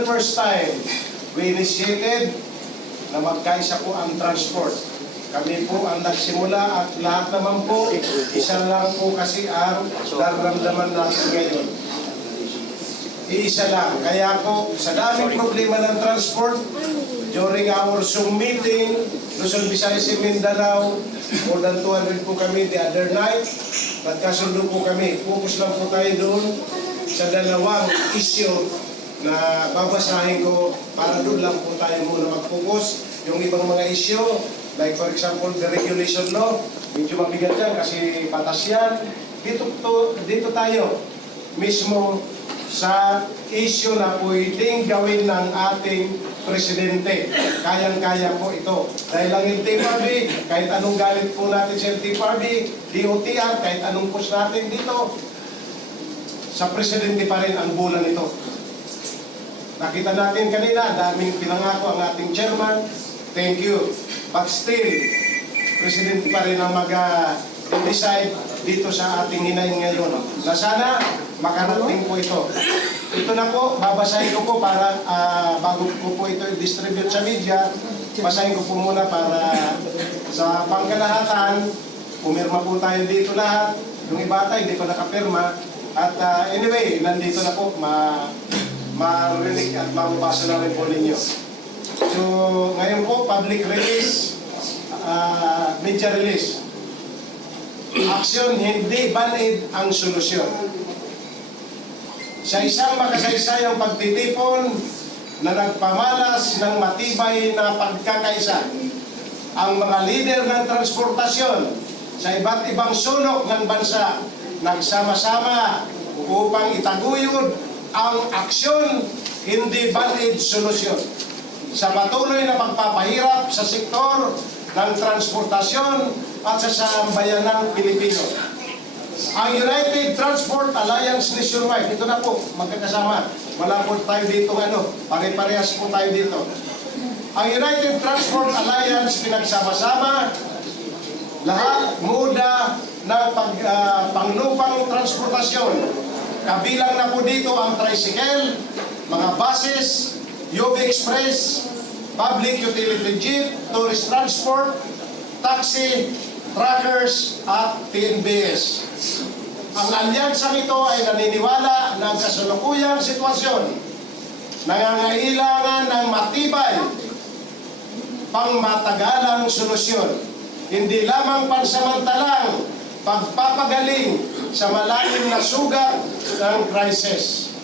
the first time, we initiated na magkaisa po ang transport. Kami po ang nagsimula at lahat naman po, isa lang po kasi ang nararamdaman natin ngayon. Iisa lang. Kaya po, sa daming problema ng transport, during our Zoom meeting, Luzon, Visayas, Mindanao, more than 200 po kami the other night, nagkasundo po kami. Focus lang po tayo doon sa dalawang issue na babasahin ko para doon lang po tayo muna mag-focus. Yung ibang mga issue, like for example, the regulation law, medyo mabigat yan kasi patas yan. Dito tayo mismo sa issue na pwedeng gawin ng ating presidente. Kayang-kaya po ito. Dahil ang LTFRB, kahit anong galit po natin sa LTFRB, DOTR, kahit anong push natin dito, sa presidente pa rin ang bulan ito. Nakita natin kanina, daming pinangako ang ating chairman. Thank you. But still, presidente pa rin ang mag-decide dito sa ating hinahin ngayon. Na sana, makarating po ito. Ito na po, babasahin ko po para bago ko po ito i-distribute sa media, basahin ko po muna para sa pangkalahatan, pumirma po tayo dito lahat. Yung iba tayo, hindi ko nakapirma. At anyway, nandito na po, marinig at mababasa na rin po ninyo. So, ngayon po, public release, media release. Aksyon, hindi banid ang solusyon. Sa isang makasaysayang pagtitipon na nagpamalas ng matibay na pagkakaisa, ang mga lider ng transportasyon sa iba't ibang sulok ng bansa nagsama-sama upang itaguyod ang aksyon, hindi banid solusyon. Sa patuloy na pagpapahirap sa sektor ng transportasyon at sa sambayanang Pilipino. Ang United Transport Alliance Nationwide, ito na po, magkakasama. Wala po tayo dito, pare-parehas po tayo dito. Ang United Transport Alliance pinagsama-sama, lahat muda ng panglupang transportasyon. Kabilang na po dito ang tricycle, mga buses, UV Express, public utility jeep, tourist transport, taxi, truckers, at TNBS. Ang alyansang ito ay naniniwala na ang kasalukuyang sitwasyon nangangailangan ng matibay pangmatagalang solusyon, hindi lamang pansamantalang pagpapagaling sa malalim na sugat ng krisis.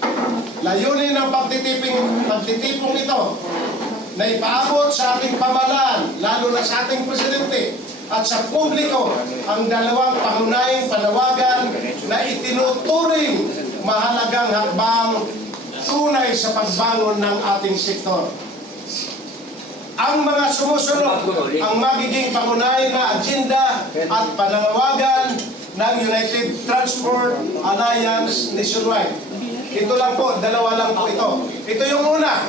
Layunin ng pagtitipong ito na ipaabot sa ating pamahalaan, lalo na sa ating presidente at sa publiko, ang dalawang pangunahing panawagan na itinuturing mahalagang hakbang tunay sa pagbangon ng ating sektor. Ang mga sumusunod ang magiging pangunahing na agenda at panawagan ng United Transport Alliance Nationwide. Ito lang po, dalawa lang po ito. Ito yung una.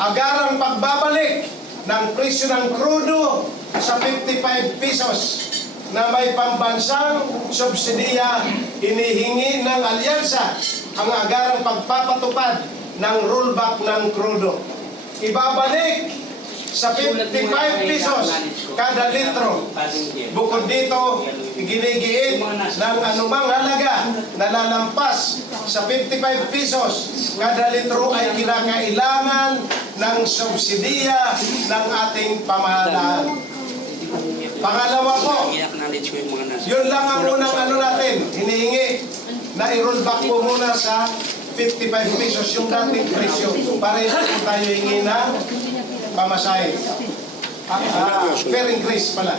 Agarang pagbabalik ng presyo ng krudo sa 55 pesos na may pambansang subsidiya. Inihingi ng alyansa ang agarang pagpapatupad ng rollback ng krudo. Ibabalik sa 55 pesos kada litro. Bukod dito, ginigiit ng anumang halaga na lalampas sa 55 pesos kada litro ay kinakailangan ng subsidiya ng ating pamahalaan. Pangalawa po, yun lang ang unang natin, hinihingi na i-rollback po muna sa 55 pesos yung dating presyo para hindi po tayo hingi na pamasahe. Fair increase pala.